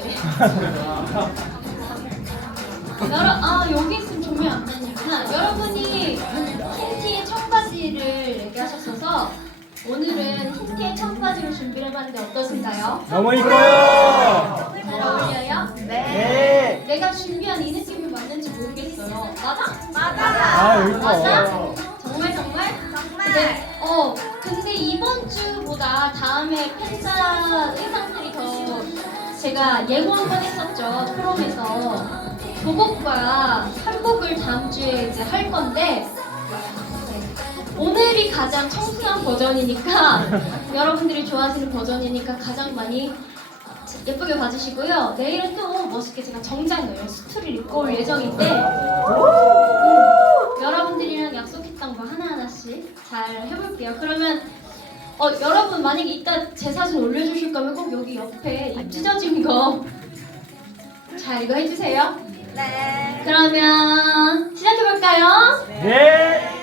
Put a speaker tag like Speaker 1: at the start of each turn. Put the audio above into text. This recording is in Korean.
Speaker 1: 여기 있으면 조명 안 되니까 여러분이 흰티의 청바지를 얘기하셨어서 오늘은 흰티의 청바지로 준비를 해봤는데 어떠신가요?
Speaker 2: 너무 이뻐요.
Speaker 1: 잘 어울려요?
Speaker 2: 네.
Speaker 1: 내가 준비한 이 느낌이 맞는지 모르겠어요. 맞아?
Speaker 2: 아, 여기
Speaker 1: 맞아?
Speaker 2: 있어.
Speaker 1: 정말? 네. 근데 이번 주보다 다음에 팬사 의상들이 더 제가 예고 한번 했었죠. 프롬에서 도곡과 한복을 다음 주에 이제 할 건데 오늘이 가장 청순한 버전이니까 여러분들이 좋아하시는 버전이니까 가장 많이 예쁘게 봐주시고요. 내일은 또 멋있게 제가 정장을 수트를 입고 올 예정인데 여러분들이랑 약속했던 거 하나하나씩 잘 해볼게요. 그러면 여러분 만약에 이따 제 사진 올려주실 거면 꼭 여기 옆에 입 찢어진 거 잘 이거 해주세요.
Speaker 3: 네.
Speaker 1: 그러면 시작해볼까요?
Speaker 2: 네.